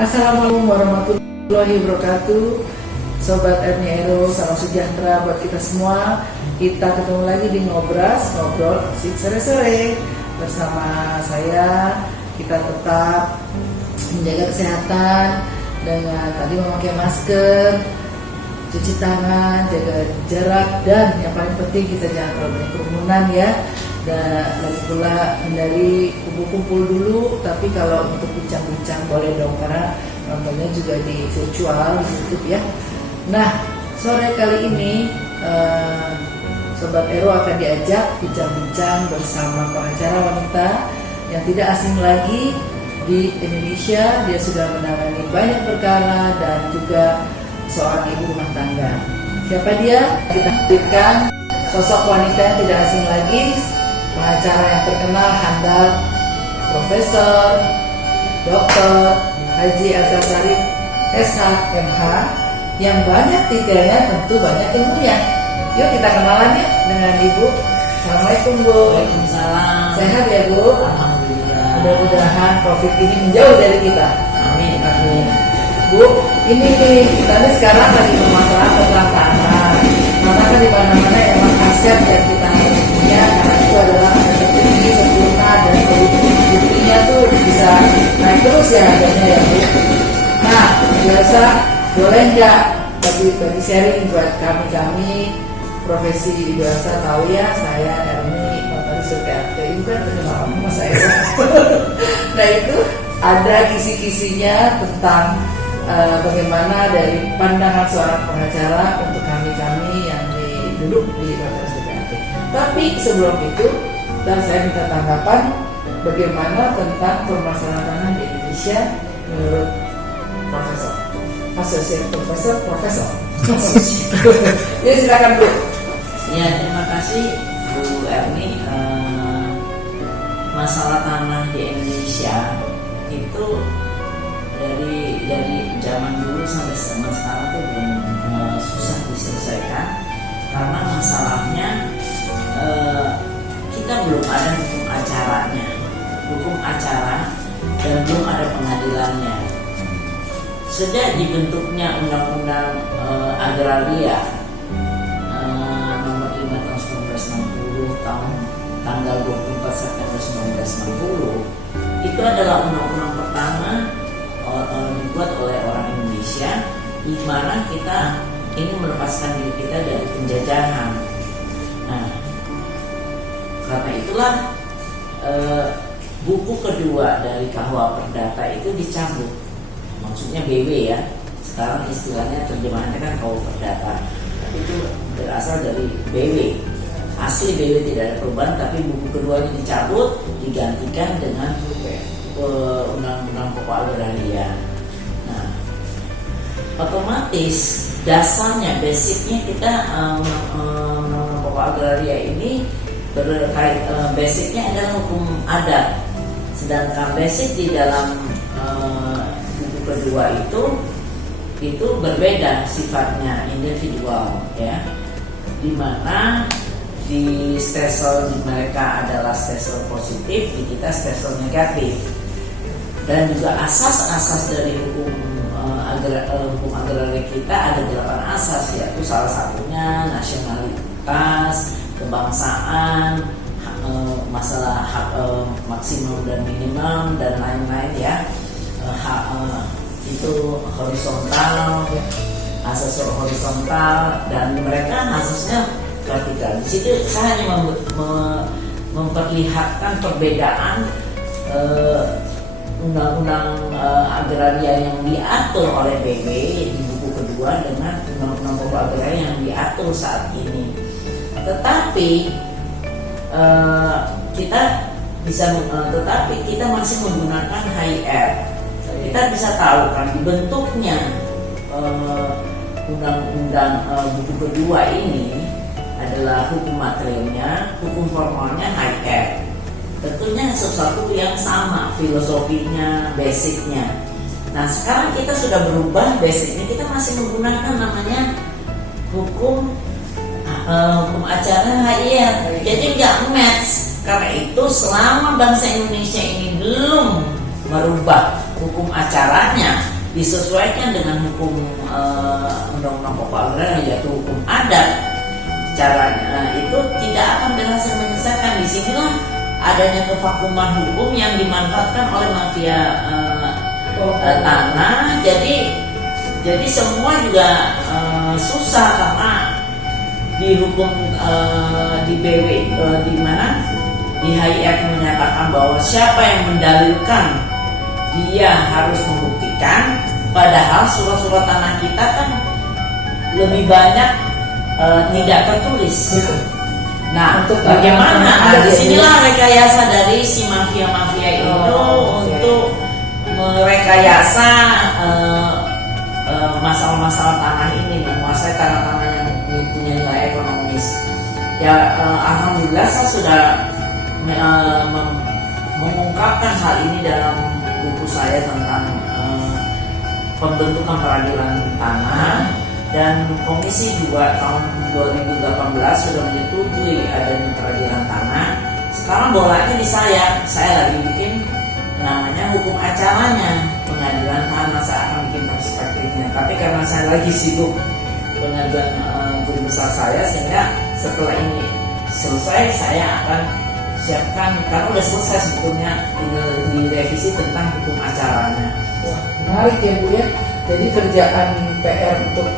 Assalamualaikum warahmatullahi wabarakatuh. Sobat Erni Ero, salam sejahtera buat kita semua. Kita ketemu lagi di ngobrol asik sore-sore bersama saya. Kita tetap menjaga kesehatan dengan tadi memakai masker, cuci tangan, jaga jarak, dan yang paling penting kita jangan terlalu banyak kerumunan ya. Dan lagi pula hindari kumpul-kumpul dulu, tapi kalau untuk bincang-bincang boleh dong, karena nontonnya juga di virtual di YouTube ya. Nah, sore kali ini Sobat Ero akan diajak bincang-bincang bersama pengacara wanita yang tidak asing lagi di Indonesia. Dia sudah menangani banyak perkara dan juga seorang ibu rumah tangga. Siapa dia? Kita hadirkan sosok wanita yang tidak asing lagi, pengacara yang terkenal, handal, Profesor Dr. Haji Azhar Sharif SH.MH, yang banyak titelnya tentu banyak ilmunya. Yuk kita kenalan ya dengan Ibu. Assalamualaikum Bu. Waalaikumsalam. Sehat ya Bu? Alhamdulillah. Mudah-mudahan COVID ini menjauh dari kita. Amin. Amin. Bu, ini nih kita nih sekarang lagi permasalahan tentang tanah. Tanah kan di mana-mana emang aset yang kita harus punya, karena itu adalah aset tertinggi, sempurna, dan buktinya tuh bisa naik terus ya harganya ya Bu. Nah, biasa boleh nggak bagi sharing buat kami profesi biasa tahu ya, saya Erni tadi suka itu kan terkenal sama saya. Nah itu ada kisi-kisinya tentang bagaimana dari pandangan seorang pengacara untuk kami yang duduk di Fakultas PPAT. Tapi sebelum itu, dan saya minta tanggapan bagaimana tentang permasalahan tanah di Indonesia menurut Profesor. Asosiat Profesor. Ya silakan Bu. Ya, terima kasih Bu Erni. Masalah tanah di Indonesia itu dari zaman dulu sampai sekarang tuh belum susah diselesaikan, karena masalahnya kita belum ada hukum acara dan belum ada pengadilannya. Sejak dibentuknya Undang-Undang Agraria nomor 5 tahun 1960 tanggal 24 September 1960, itu adalah undang-undang pertama dibuat oleh orang Indonesia, di mana kita ini melepaskan diri kita dari penjajahan. Nah, karena itulah buku kedua dari KUH Perdata itu dicabut. Maksudnya BW ya, sekarang istilahnya terjemahannya kan KUH Perdata, tapi itu berasal dari BW. Asli BW tidak ada perubahan, tapi buku keduanya dicabut, digantikan dengan Undang-Undang Pokok Agraria. Nah, otomatis dasarnya, basicnya kita Undang-Undang Pokok Agraria ini berkait, basicnya adalah hukum adat, sedangkan basic di dalam buku kedua itu berbeda sifatnya, individual ya, dimana di stelsel mereka adalah stelsel positif, di kita stelsel negatif. Dan juga asas-asas dari hukum agraria kita ada 8 asas, yaitu salah satunya nasionalitas, kebangsaan, masalah hak maksimum dan minimum, dan lain-lain ya. Itu horizontal, asas horizontal, dan mereka asasnya vertikal. Di situ saya hanya memperlihatkan perbedaan undang-undang agraria yang diatur oleh BB di buku kedua dengan undang-undang pokok agraria yang diatur saat ini. Tetapi kita masih menggunakan HIR. Kita bisa tahu kan dibentuknya undang-undang buku kedua ini adalah hukum materialnya, hukum formalnya HIR. Tentunya sesuatu yang sama filosofinya, basicnya. Nah sekarang kita sudah berubah basicnya, kita masih menggunakan namanya hukum acara HIR. Jadi nggak match. Karena itu selama bangsa Indonesia ini belum merubah hukum acaranya, disesuaikan dengan hukum undang-undang pokok agraria yaitu hukum adat, caranya itu tidak akan berhasil menyelesaikan. Disinilah adanya kevakuman hukum yang dimanfaatkan oleh mafia tanah. Jadi semua juga susah karena di hukum di BW di mana di HIF menyatakan bahwa siapa yang mendalilkan dia harus membuktikan, padahal surat-surat tanah kita kan lebih banyak tidak tertulis. Nah, bagaimana? Disinilah rekayasa dari si mafia-mafia itu untuk merekayasa masalah-masalah tanah ini, menguasai tanah-tanah yang punya nilai ekonomis. Ya, alhamdulillah saya sudah mengungkapkan hal ini dalam buku saya tentang pembentukan peradilan tanah, dan Komisi 2 tahun 2018 sudah menyetujui adanya peradilan tanah. Sekarang bolanya di saya lagi bikin namanya hukum acaranya pengadilan tanah. Saya akan bikin perspektifnya, tapi karena saya lagi sibuk pengajuan guru besar saya, sehingga setelah ini selesai saya akan siapkan, karena udah selesai sebetulnya, tinggal direvisi tentang hukum acaranya. Wah, menarik ya Bu ya. Jadi kerjaan PR untuk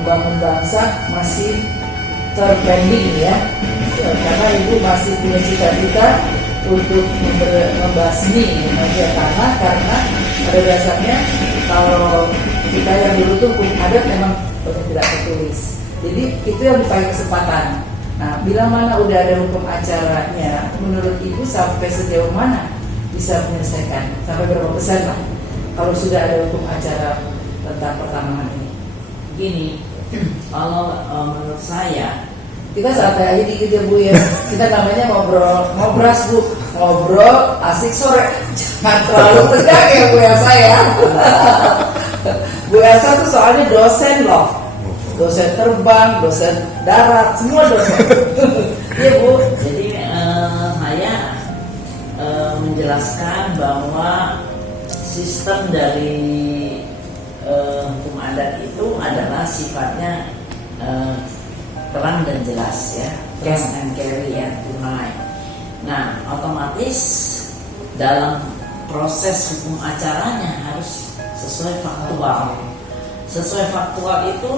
membangun bangsa masih terpending ya, karena Ibu masih punya cita-cita untuk membasmi mafia tanah, karena pada dasarnya kalau kita yang dulu tuh hukum adat memang tidak tertulis. Jadi itu yang dipakai kesempatan. Nah, bila mana udah ada hukum acaranya, menurut Ibu sampai sejauh mana bisa menyelesaikan? Sampai berapa persen lah kalau sudah ada hukum acara tentang pertanahan ini? Gini, kalau menurut saya kita santai aja dikit ya Bu ya. Kita namanya ngobras Bu, ngobrol asik sore. Jangan terlalu tegang ya Bu Elsa ya. Bu Elsa tuh soalnya dosen loh. Dosen terbang, dosen darat, semua dosen. Iya Bu. Jadi saya menjelaskan bahwa sistem dari hukum adat itu adalah sifatnya terang dan jelas ya, cash and carry ya, tunai. Nah, otomatis dalam proses hukum acaranya harus sesuai faktual. Sesuai faktual itu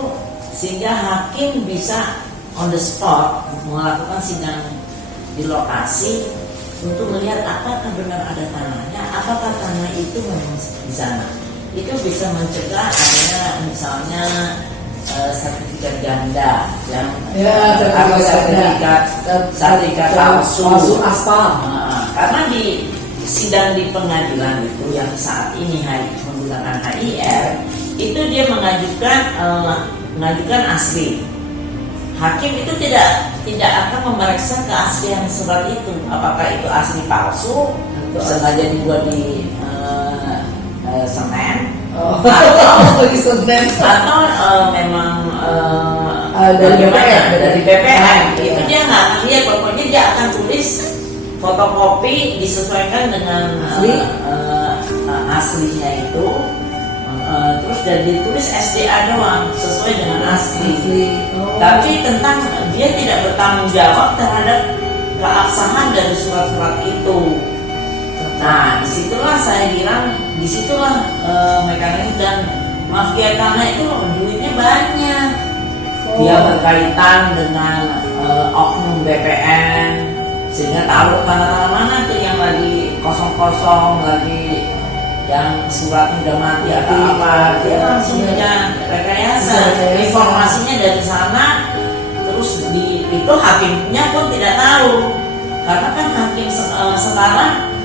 sehingga hakim bisa on the spot melakukan sidang di lokasi untuk melihat apakah benar ada tanahnya, apakah tanah itu memang di sana. Itu bisa mencegah adanya misalnya sertifikat ganda yang sertifikat palsu aspal. Karena di sidang di pengadilan itu yang saat ini menggunakan HIR itu dia mengajukan asli. Hakim itu tidak akan memeriksa keaslian surat itu, apakah itu asli palsu, sengaja dibuat di semen, atau memang dari BPN. Itu dia nggak lihat, pokoknya dia akan tulis fotokopi disesuaikan dengan aslinya itu. Terus dan ditulis SDA doang sesuai dengan asli. Tapi tentang dia tidak bertanggung jawab terhadap keabsahan dari surat-surat itu. Nah, disitulah saya bilang, disitulah mekanisme dan mafia tanah itu duitnya banyak. Dia berkaitan dengan oknum BPN, sehingga tahu tanah-tanah mana tuh yang lagi kosong-kosong, lagi yang suratnya udah mati atau apa, dia langsung punya rekayasa, informasinya dari sana. Terus itu hakimnya pun tidak tahu, karena kan hakim sekarang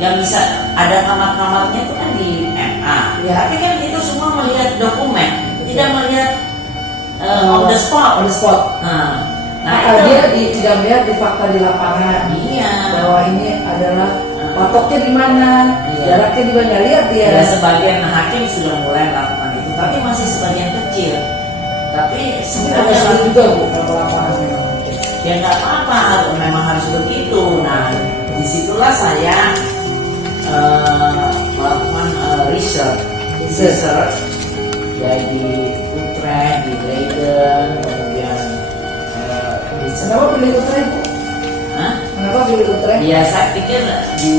yang bisa ada kamar-kamarnya itu kan di MA ya. Tapi kan itu semua melihat dokumen, tidak melihat on the spot. Nah itu dia tidak melihat di fakta di lapangan. Iya. Bahwa ini adalah patoknya di mana, jaraknya di mana, lihat dia. Ya, sebagian hakim sudah mulai melakukan itu, tapi masih sebagian kecil. Tapi sebenarnya juga Bu kalau lapangannya. Ya nggak apa-apa, memang harus begitu. Nah, disitulah saya melakukan research research dari di Utrecht, di Leiden, kemudian di Kenapa pilih Utrecht, Bu? Hah? Kenapa pilih Utrecht? Ya saya pikir di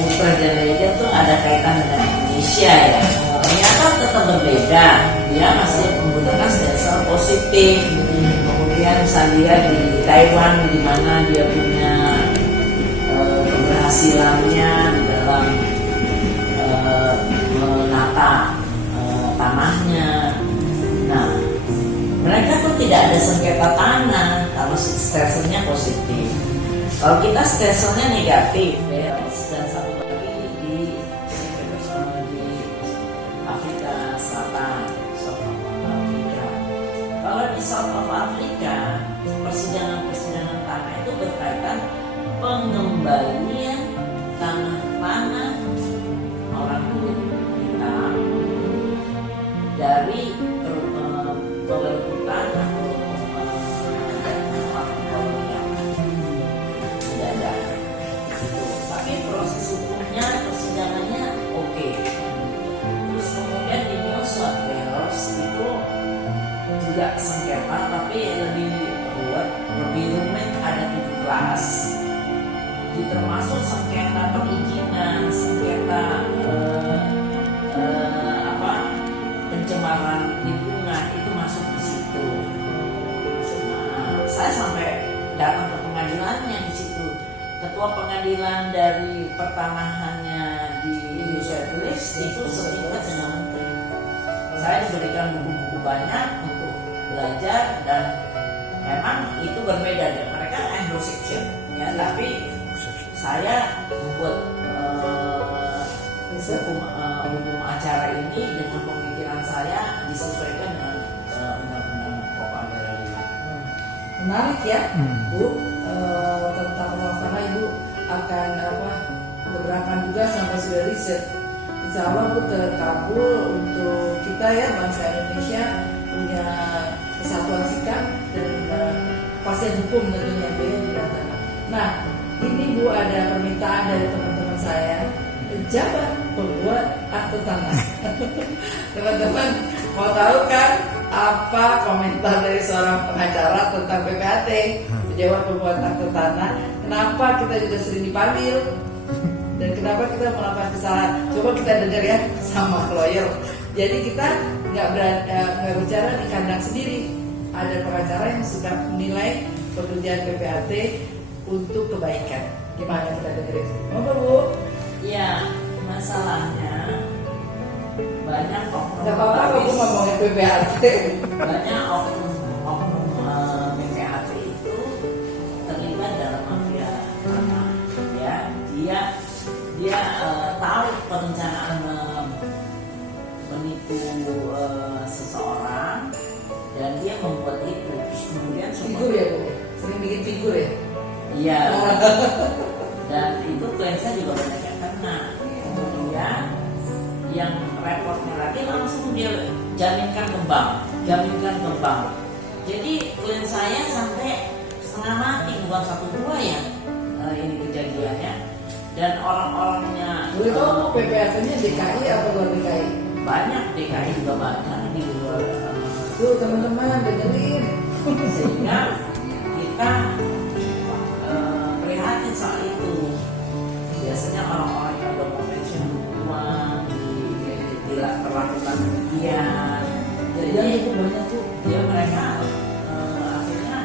Utrecht dan Leiden tuh ada kaitan dengan Indonesia ya. Ternyata tetap berbeda. Dia masih menggunakan stem cell positif. Kemudian saya lihat di Taiwan di mana dia punya keberhasilannya di dalam menata tanahnya. Nah, mereka tuh tidak ada sengketa tanah kalau stem cell-nya positif. Kalau kita stem cell-nya negatif, ya, dan satu lagi di Afrika Selatan, South of Africa. Kalau di South of Africa, persidangan tanah itu berkaitan pengembalian tanah orang kulit hitam dari perebutan atau orang kolonial tidak ada. Tapi proses hukumnya, persidangannya oke. Terus kemudian di New South Wales itu juga sengketa tapi lebih ruwet, lebih rumit, ada 7 kelas. Termasuk sengketa perizinan, sengketa pencemaran lingkungan itu masuk di situ. Nah, saya sampai datang ke pengadilannya di situ. Ketua pengadilan dari pertanahannya di New South Wales itu setingkat dengan menteri. Saya diberikan buku-buku banyak untuk belajar dan memang itu berbeda. Mereka Anglo-Saxon ya, tapi saya membuat hukum acara ini dengan pemikiran saya disesuaikan dengan undang-undang pokok agraria. Menarik ya, Bu, tentang karena Ibu akan gebrakan juga sampai sudah riset. Insya Allah Bu terkabul untuk kita ya, bangsa Indonesia punya kesatuan sikap dan kepastian hukum tentunya Bu ya di tanah. Nah, ini Bu ada permintaan dari teman-teman saya, pejabat pembuat akte tanah. Teman-teman mau tahu kan apa komentar dari seorang pengacara tentang PPAT, pejabat pembuat akte tanah? Kenapa kita juga sering dipanggil dan kenapa kita melakukan kesalahan? Coba kita dengar ya sama lawyer. Jadi kita nggak bicara di kandang sendiri. Ada pengacara yang suka menilai pekerjaan PPAT untuk kebaikan. Gimana kita dengerin? Mau Bu? Ya, masalahnya banyak oknum. Gak apa-apa aku ngomongin PPAT. Banyak oknum PPAT itu terlibat dalam mafia tanah. Ya, dia tahu perencanaan menipu seseorang dan dia membuat itu. Terus kemudian Figur ya Bu? Sering bikin figur ya? Iya. Dan itu kliennya juga banyak yang kena. Kemudian yang repotnya lagi langsung dia jaminkan ke bank. Jadi klien saya sampai setengah mati, bukan 1-2 ya ini kejadiannya. Dan orang-orangnya Boleh tahu PPAT-nya DKI atau luar DKI? banyak, DKI juga banyak di luar. Tuh teman-teman dengerin. Sehingga kita prihatin soal itu. Biasanya orang-orang yang udah mau pensiun duluan dilakukan demikian. Jadi itu banyak tuh. dia mereka akhirnya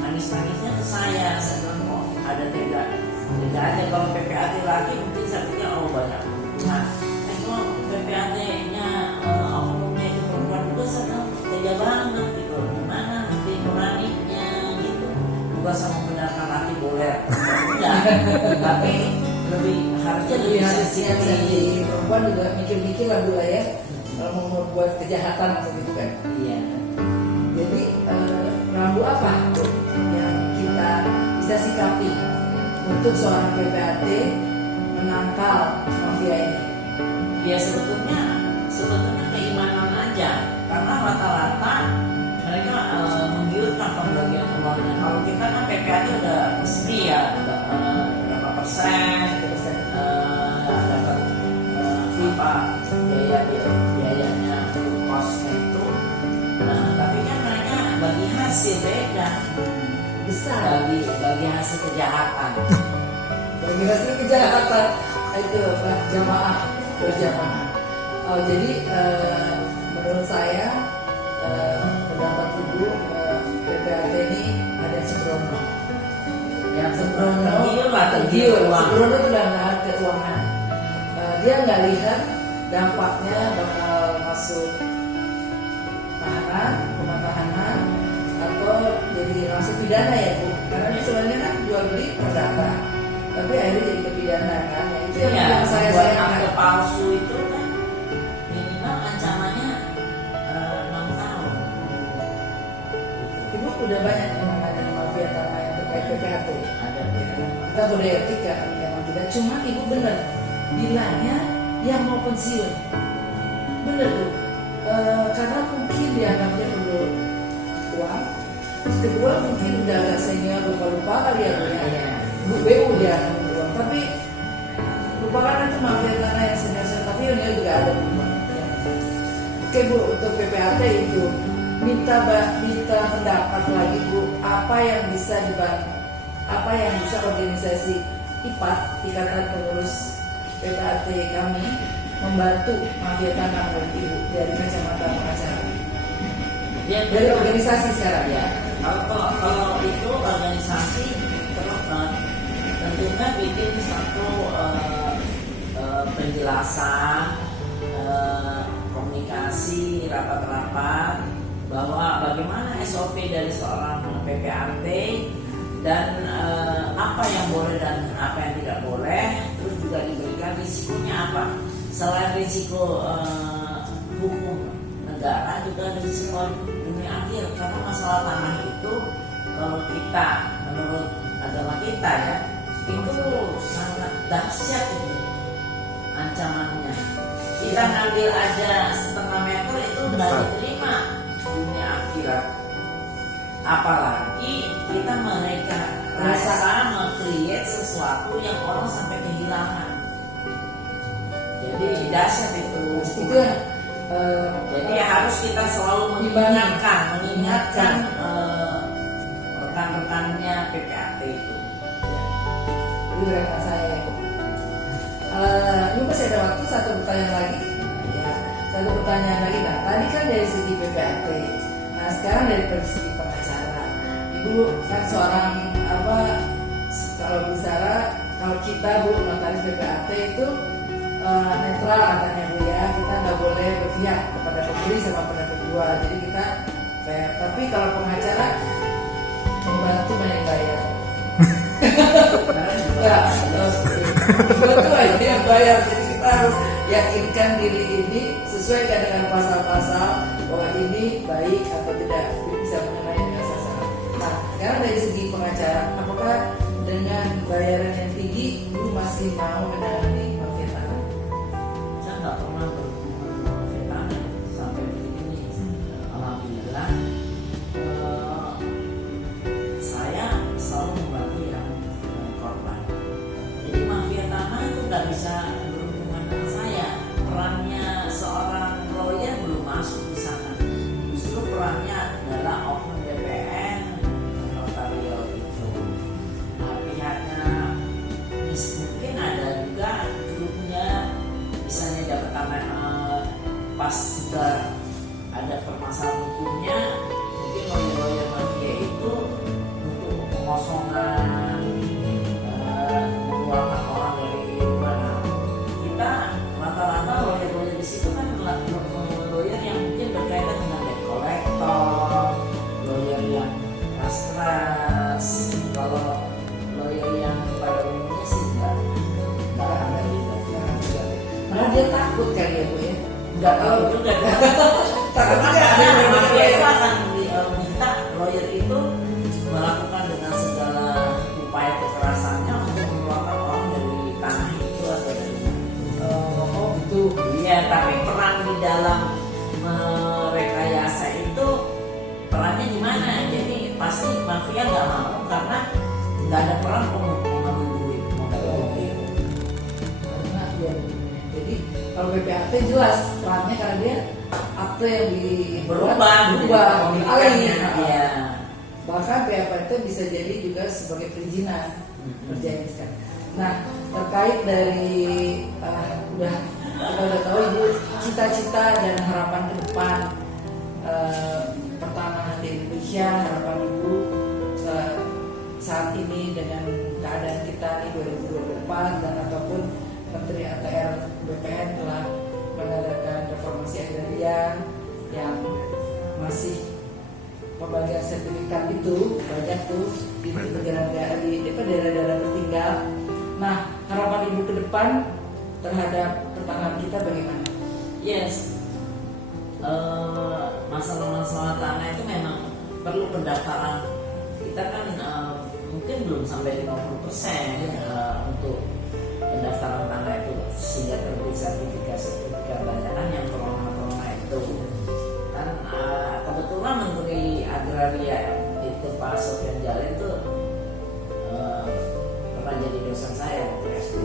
nangis-nangisnya ke saya bilang kok ada tidak aja. Kalau PPAT lagi mungkin saya pikir banyak. Nah, itu PPAT-nya oknumnya itu perempuan juga saya bilang tega banget gitu. Gimana nanti nuraninya gitu. Bukan sama membenarkan laki boleh enggak, tapi lebih harusnya lebih sensitif. Perempuan juga mikir-mikir lah Bu ya, kalau mau membuat kejahatan atau gitu kan. Iya. Jadi rambu apa yang kita bisa sikapi untuk seorang PPAT menangkal mafia ini? Ya sebetulnya keimanan aja, karena rata-rata mereka menggiurkan pembagian uangnya. Kalau kita kan PPAT udah resmi ya, berapa persen dapat biaya kejahatan. Organisasi kejahatan itu apa? Jamaah berjamaah. Oh, jadi menurut saya pendapat Ibu PPAT ini ada sembrono. Yang Sembrono, tergiur uang. Sembrono itu dalam keuangan. Dia nggak lihat dampaknya bakal masuk tahanan, rumah tahanan, atau jadi masuk pidana ya Bu. Karena ini sebenarnya kan jual beli perdata, tapi akhirnya jadi ke pidana kan. Ya, itu yang saya buat sayangkan. akte palsu itu kan minimal ancamannya 6 tahun. Ibu udah banyak menangani mafia tanah yang terkait PPAT. Ada Kita kode etika memang tidak. Cuma Ibu benar bilangnya yang mau pensiun. Benar tuh. Karena mungkin dianggapnya perlu uang. Terus kedua mungkin udah agak senior, lupa-lupa kali ya Bu ya. Iya. Bu BU dia ambil uang. Tapi lupakan itu mafia tanah yang senior-senior. Tapi ini juga ada Bu. Ya. Oke Bu, untuk PPAT itu minta pendapat lagi Bu, apa yang bisa dibantu, apa yang bisa organisasi IPAT, Ikatan Pengurus PPAT kami membantu mafia tanah menurut Ibu dari kacamata pengacara, dari organisasi sekarang ya. Kalau itu organisasi terus tentunya bikin satu penjelasan, komunikasi, rapat-rapat bahwa bagaimana SOP dari seorang PPAT dan apa yang boleh dan apa yang tidak boleh, terus juga diberikan risikonya apa. Selain risiko hukum negara, juga ada risiko dunia akhir, karena masalah tanah itu kalau kita menurut agama kita ya itu sangat dahsyat itu ancamannya. Kita ngambil aja setengah meter itu udah diterima dunia akhirat, apalagi kita mereka rasa meng-create sesuatu yang orang sampai kehilangan. Jadi dahsyat itu. Itu Jadi harus kita selalu mengingatkan rekan-rekannya PPAT itu. Itu rekan saya ya Bu. Ini masih ada waktu, satu pertanyaan lagi. Ya, satu pertanyaan lagi. Nah, tadi kan dari segi PPAT. Nah, sekarang dari segi pengacara. Ibu kan seorang kalau bicara, kalau kita Bu notaris PPAT itu netral katanya Bu ya, kita nggak boleh berpihak kepada pembeli sama pada penjual. Jadi kita fair. Tapi kalau pengacara membantu banyak bayar. Enggak, betul aja yang bayar. Jadi kita harus yakinkan diri ini sesuaikan dengan pasal-pasal bahwa ini baik atau tidak bisa mengenai dengan sasaran. Nah, sekarang dari segi pengacara, apakah dengan bayaran yang tinggi, lu masih mau menangani mafia tanah? Saya nggak pernah berhubungan dengan mafia tanah sampai begini. Alhamdulillah, saya selalu membantu yang korban. Jadi mafia tanah itu nggak bisa berhubungan dengan saya. Perannya seorang lawyer belum masuk di sana. Justru perannya adalah oknum BPN, notarial itu. Nah, pihaknya mungkin ada juga grupnya, misalnya dapat tanah pas sudah ada permasalahan hukumnya, mungkin lawyer-lawyer mafia itu untuk pengosongan, mengeluarkan orang dari mana. Kita rata-rata lawyer-lawyer di situ kan lawyer yang mungkin berkaitan dengan debt collector, lawyer yang keras. Kalau lawyer yang pada umumnya sih enggak ada juga. Malah dia takut kan ya Bu ya? Enggak tahu juga. Takut juga ada Karena yang mafia itu akan minta lawyer itu melakukan dengan segala upaya kekerasannya untuk mengeluarkan orang dari tanah itu atau dari itu. iya, tapi peran di dalam merekayasa itu perannya gimana? Jadi pasti mafia nggak mau karena nggak ada peran mengambil duit modal mobil. Karena dia jadi kalau PPAT jelas perannya karena dia akte yang berubah komunikasinya. alih. Iya. Bahkan PPAT bisa jadi juga sebagai perizinan. berjanjikan. Nah, terkait dari kita udah tahu Ibu cita-cita dan harapan ke depan pertanahan di Indonesia, harapan Ibu saat ini dengan keadaan kita di 2024 dan ataupun Menteri ATR BPN telah mengadakan reformasi agraria yang masih pembagian sertifikat itu banyak tuh di negara-negara di daerah-daerah tertinggal. Nah, harapan Ibu ke depan terhadap pertanahan kita bagaimana? Yes, masalah-masalah tanah itu memang perlu pendaftaran. Kita kan mungkin belum sampai 50% untuk pendaftaran tanah itu sehingga terbit sertifikat banyak kan yang corona itu. Dan kebetulan Menteri Agraria itu Pak Sofyan Jalil itu pernah jadi dosen saya waktu S2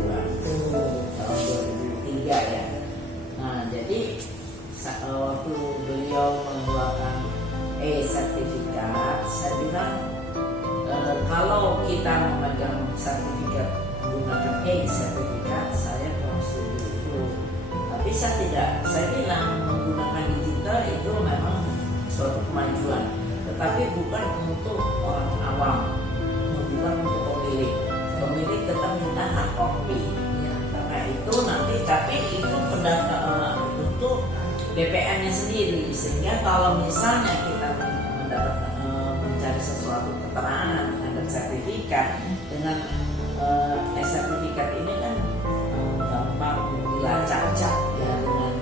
tahun 2003 ya. Nah, jadi waktu beliau mengeluarkan sertifikat, saya bilang kalau kita memegang sertifikat menggunakan sertifikat, saya kurang setuju itu. Tapi saya bilang menggunakan digital itu memang suatu kemajuan, tetapi bukan untuk orang awam, bukan untuk pemilik. Pemilik tetap minta hard copy. Ya, karena itu nanti tapi itu pendaftaran untuk BPN-nya sendiri, sehingga kalau misalnya kita mencari sesuatu keterangan terhadap sertifikat dengan sertifikat ini kan gampang dilacak ya, dengan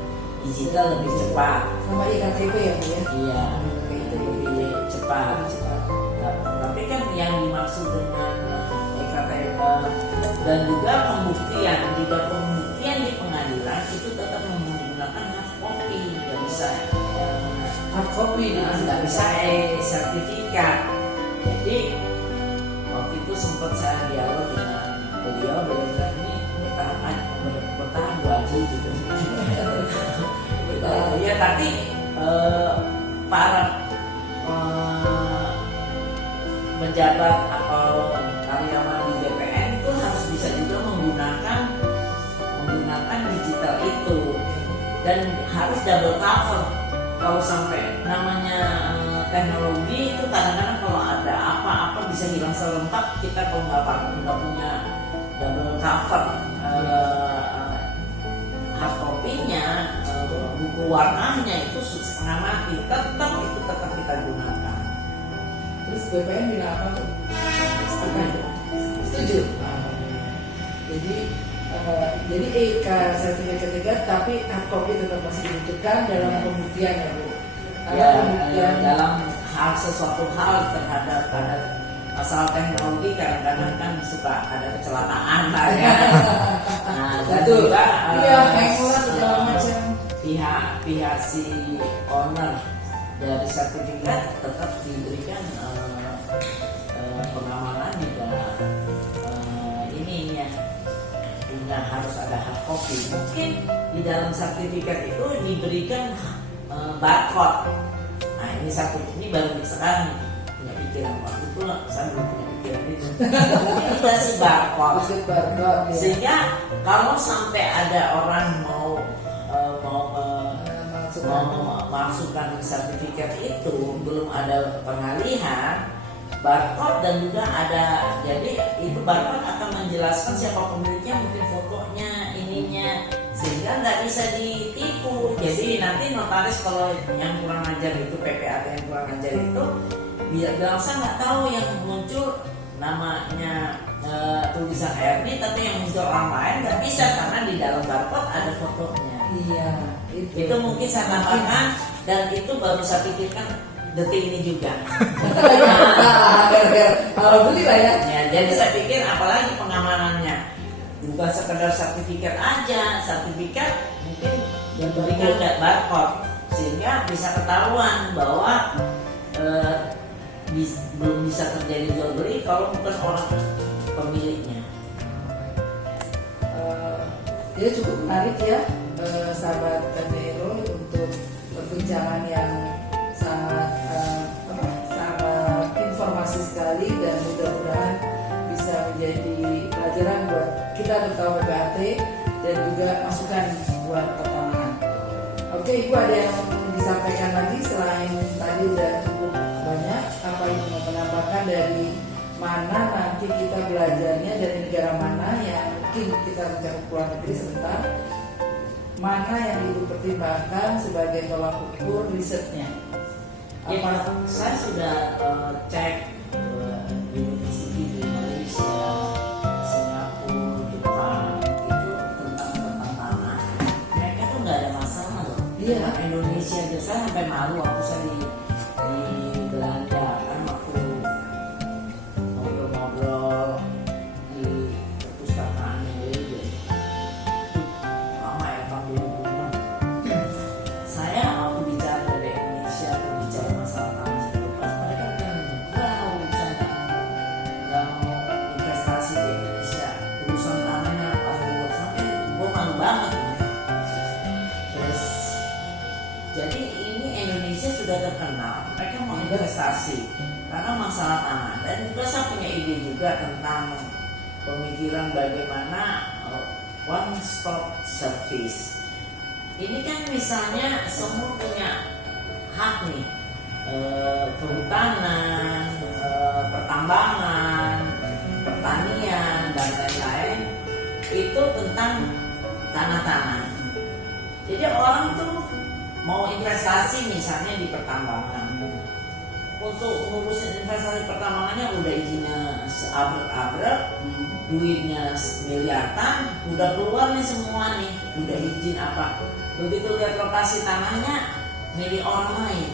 digital lebih cepat. Sama iktp ya Bu ya? Iya, itu lebih cepat. Nah, tapi kan yang dimaksud dengan iktp dan juga pembuktian di pengadilan itu tetap menggunakan hard copy, nggak bisa hard copy, nggak bisa sertifikat. Jadi waktu itu sempat saya dialog dengan beliau bilang ini bertahan 2 haji gitu. Ya tapi para pejabat atau karyawan di BPN itu harus bisa juga menggunakan digital itu dan harus double cover. Kalau sampai namanya teknologi itu kadang-kadang kalau ada apa-apa bisa hilang serentak, kita kalau nggak punya double cover hard copy-nya, buku warnanya itu setengah mati, tetap kita gunakan. Terus BPN bilang apa tuh? Setuju. Jadi EK sertifikat ketiga tapi hard copy tetap masih dibutuhkan dalam pembuktian ya Bu. Ya, dalam sesuatu hal terhadap masalah teknologi kadang-kadang kan suka ada kecelakaan lah ya. Nah, dan juga segala macam. Pihak si owner dari sertifikat tetap diberikan pengamanan juga ininya punya harus ada hard copy. Mungkin di dalam sertifikat itu diberikan barcode. Nah ini baru sekarang punya pikiran, waktu itu saya belum punya pikiran itu. Ini masih barcode. Sehingga kalau sampai ada orang mau memasukkan sertifikat itu belum ada pengalihan barcode dan juga ada, jadi itu barcode akan menjelaskan siapa pemiliknya, mungkin fotonya, ininya, sehingga nggak bisa ditipu. Jadi nanti notaris kalau yang kurang ajar itu, PPAT yang kurang ajar itu bilang saya nggak tahu yang muncul namanya tulisan Erni, tapi yang muncul orang lain nggak bisa karena di dalam barcode ada fotonya. Iya, itu mungkin saya tambahkan dan itu baru saya pikirkan detik ini juga. Alhamdulillah ya. Jadi saya pikir apalagi pengamanannya bukan sekedar sertifikat aja, sertifikat mungkin diberikan barcode sehingga bisa ketahuan bahwa belum bisa terjadi jual beli kalau bukan orang pemiliknya. Jadi cukup menarik ya, sahabat Nero, untuk perbincangan yang sangat informasi sekali dan mudah-mudahan bisa menjadi pelajaran buat kita terutama PPAT dan juga masukan buat pertambangan. Oke, Ibu ada yang disampaikan lagi selain tadi udah cukup banyak, apa yang mau menambahkan dari mana nanti kita belajarnya, dari negara mana yang mungkin kita mencari luar negeri sebentar, mana yang Ibu pertimbangkan sebagai tolak ukur risetnya? Ya, saya sudah cek university di Malaysia, Singapura, Jepang itu tentang tanah. Mereka tuh nggak ada masalah loh. Iya. Indonesia aja saya sampai malu waktu saya di Belanda kan, waktu ngobrol-ngobrol di perpustakaan itu lama ya, tahun 2006. Saya waktu bicara dari Indonesia, bicara masalah tanah itu, pas mereka bilang, wow, saya nggak mau investasi di Indonesia, urusan tanahnya pas buat sampai gue malu banget. Terus jadi ini Indonesia sudah terkenal, mereka mau investasi karena masalah tanah. Dan juga saya punya ide juga tentang pemikiran bagaimana one stop service. Ini kan misalnya semua punya hak nih, kehutanan, pertambangan, pertanian dan lain-lain itu tentang tanah-tanah. Jadi orang tuh mau investasi misalnya di pertambangan, untuk ngurusin investasi pertambangannya udah izinnya seabrek-abrek, duitnya miliaran, udah keluar nih semua nih, udah izin apa. Begitu lihat lokasi tanahnya milik orang lain.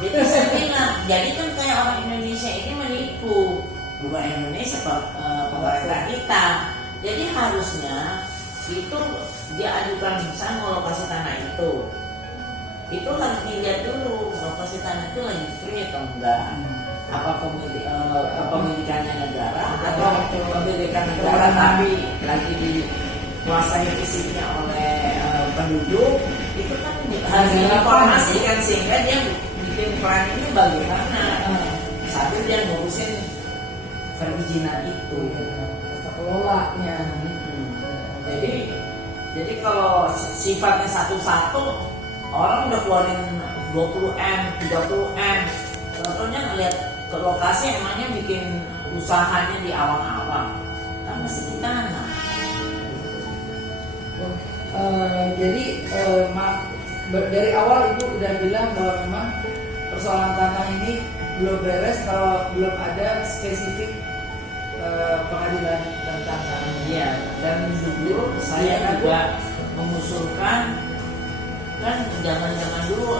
Jadi saya bilang, jadi kan kayak orang Indonesia ini menipu, bukan Indonesia, pemerintah kita. Jadi harusnya itu diajukan, saya mau lokasi tanah itu harus dilihat dulu lokasi tanah itu lagi free atau enggak, apa kepemilikannya negara atau kepemilikan negara tapi lagi dikuasai fisiknya oleh penduduk. Itu kan harus diinformasikan sehingga dia bikin peran ini bagaimana. Satu dia ngurusin perizinan itu, tata kelolanya. Jadi kalau sifatnya satu-satu, orang udah keluarin 20M, 30M, contohnya ngeliat ke lokasi emangnya bikin usahanya di awang-awang, kan mesti di tanah. Jadi dari awal Ibu udah bilang bahwa memang persoalan tanah ini belum beres kalau belum ada spesifik pengadilan tentang tanah. Iya, dan dulu saya juga mengusulkan kan jangan dulu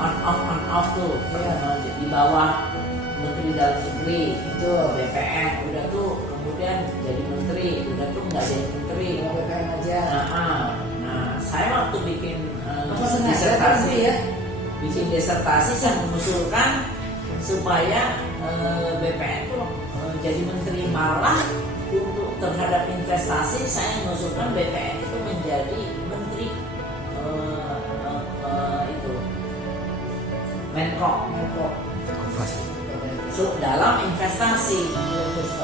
on off tuh, di bawah Menteri Dalam Negeri itu BPN, udah tuh kemudian jadi menteri, udah tuh nggak jadi menteri, BPN aja. Nah saya waktu bikin disertasi saya mengusulkan supaya BPN tuh jadi menteri, malah untuk terhadap investasi saya mengusulkan BPN itu menjadi menteri itu Menko. So, dalam investasi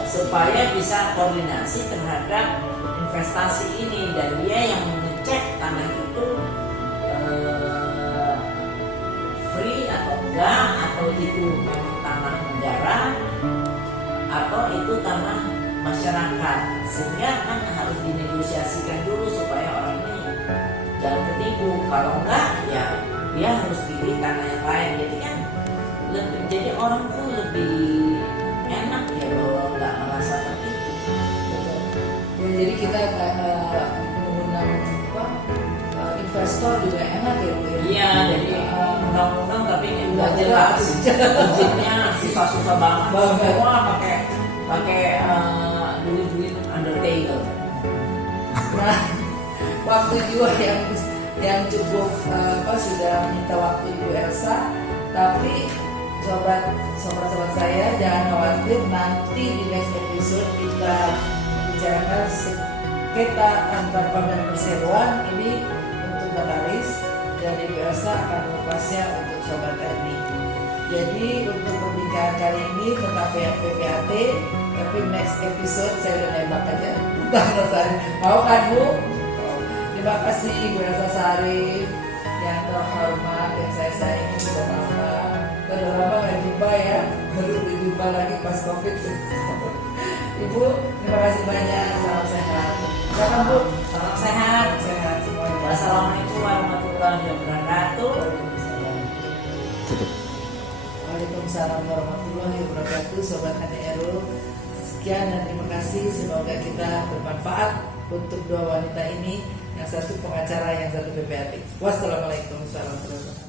supaya bisa koordinasi terhadap investasi ini, dan dia yang mengecek tanah itu free atau enggak, atau itu memang tanah negara atau itu tanah masyarakat, sehingga kan harus dinegosiasikan dulu supaya orang ini jangan ketipu. Kalau enggak ya dia harus pilih tanah yang lain. Jadi kan jadi orang tuh lebih enak ya kalau nggak merasa tertipu. Ya, jadi kita mengundang investor juga enak ya Bu ya. Iya, jadi undang-undang tapi nggak jelas, izinnya susah-susah banget. Semua pakai duit undertaker. Nah, waktu juga yang cukup sudah minta waktu Ibu Elsa, tapi sobat-sobat saya jangan khawatir, nanti di next episode kita bicarakan sengketa antar Pemda Perseroan ini untuk notaris, dan Ibu Elsa akan mengulasnya untuk sobat TNI. Jadi untuk perbincangan kali ini tentang PPAT Tapi next episode saya udah nembak aja tentang Lestari. Mau kan Bu? Terima kasih Bu Elsa Sarif yang terhormat, yang saya sayangi sudah lama. Udah lama nggak jumpa ya, baru dijumpa lagi pas COVID. Ibu, terima kasih banyak. Salam sehat. Silakan Bu. Salam sehat. Sehat semuanya. Wassalamualaikum warahmatullahi wabarakatuh. Tutup. Waalaikumsalam warahmatullahi wabarakatuh. Sobat HDRO, sekian dan terima kasih. Semoga kita bermanfaat untuk dua wanita ini, yang satu pengacara, yang satu PPAT. Wassalamualaikum warahmatullahi wabarakatuh.